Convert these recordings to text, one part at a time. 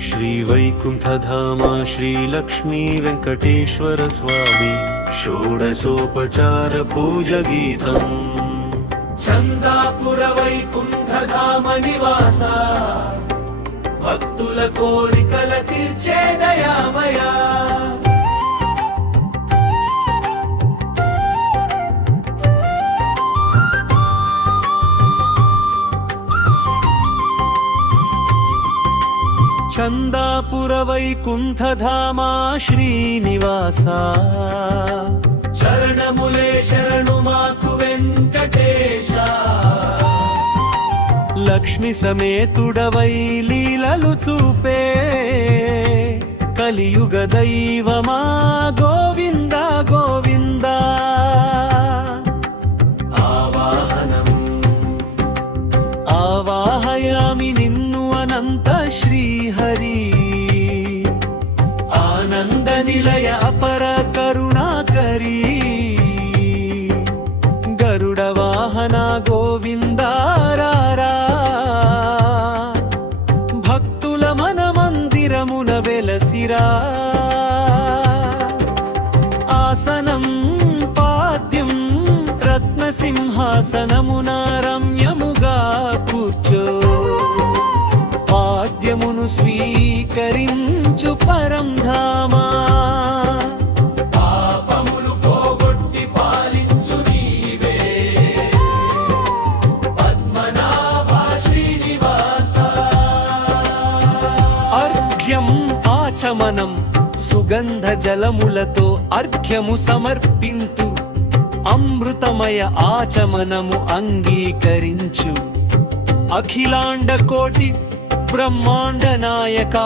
श्रीवैकुण्ठधाम श्रीलक्ष्मी वेङ्कटेश्वर स्वामी षोडशोपचार पूजगीतम् चन्दापुर वैकुण्ठधाम निवास भक्तुल कोरिकल तीर्चे दयामया चन्दापुर वैकुण्ठधाम श्रीनिवास चरणमुले शरणु माकु वेङ्कटेश लक्ष्मी समेतुडवै लीललु चूपे కలియుగ దైవమా గోవింద గోవింద ఆవాహయామి నిన్ను అనంత శ్రీహరి ఆనంద నిలయ అపర కరుణాకరి గరుడ వాహన గోవిందారా భక్తుల మన మందిరమున వెలసిరా ఆసనం పాద్యం రత్నసింహాసనమున రమ్యముగా కూర్చో పాద్యమును స్వీకరించు పరం ధామా పాపములు పోగొట్టి పాలించు నీవే పద్మనాభ శ్రీనివాస అర్ఘ్యం ఆచమనం సుగంధ జలములతో అర్ఘ్యము సమర్పింతు అమృతమయ ఆచమనము అంగీకరించు అఖిలాండ కోటి బ్రహ్మాండ నాయక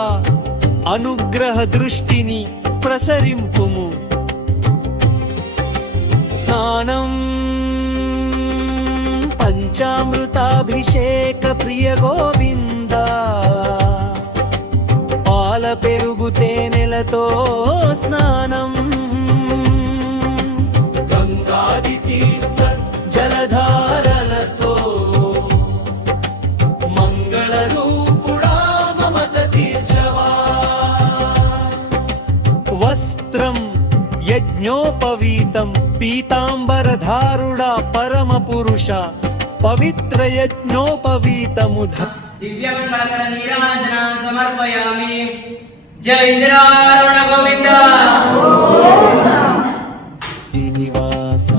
అనుగ్రహ దృష్టిని ప్రసరింపుము స్నానం పంచామృతాభిషేక ప్రియ గోవింద పాల పెరుగు తేనెలతో స్నానం గంగాది తీర్థ జలధారలతో మంగళ రూపుడా మమత తీర్చవా వస్త్రం యజ్ఞోపవీతం పీతాంబరధారుడా పరమ పురుష పవిత్ర యజ్ఞోపవీతము दिव्यमंगलकर नीराजनां समर्पयामि। जय इंद्रारुण गोविंद శ్రీనివాస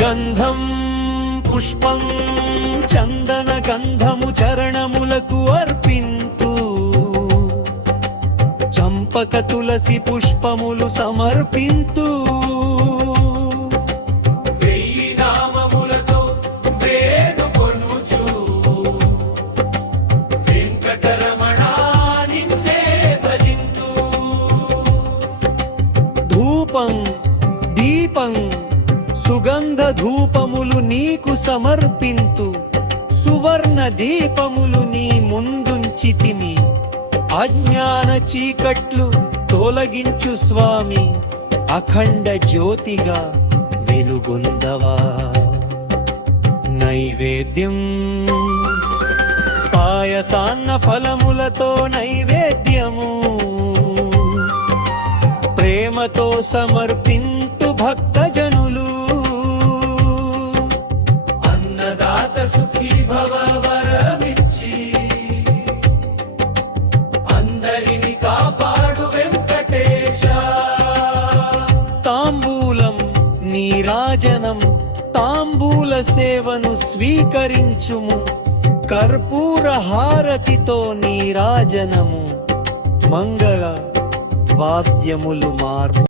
గంధం పుష్పం చందన గంధము చరణములకు అర్పింతు చంపక తులసి పుష్పములు సమర్పింతు వెయ్యి నామములతో వేడుకొనుచు వెంకటరమణ నిన్నే భజింతు ధూపం దీపం సుగంధ ధూపములు నీకు సమర్పింతు సువర్ణ దీపములు నీ ముందుంచితిమి అజ్ఞాన చీకట్లు తొలగించు స్వామి అఖండ జ్యోతిగా వెలుగొందవా నైవేద్యం పాయసాన్న ఫలములతో నైవేద్యము ప్రేమతో సమర్పింతు భక్తజనులు అన్నదాత సుఖీ భవ వరమిచ్చి అందరిని కాపాడు వెంకటేశ తాంబూలం నీరాజనం తాంబూల సేవను స్వీకరించుము కర్పూర హారతితో నీరాజనము మంగళ వాద్యములు మార్పు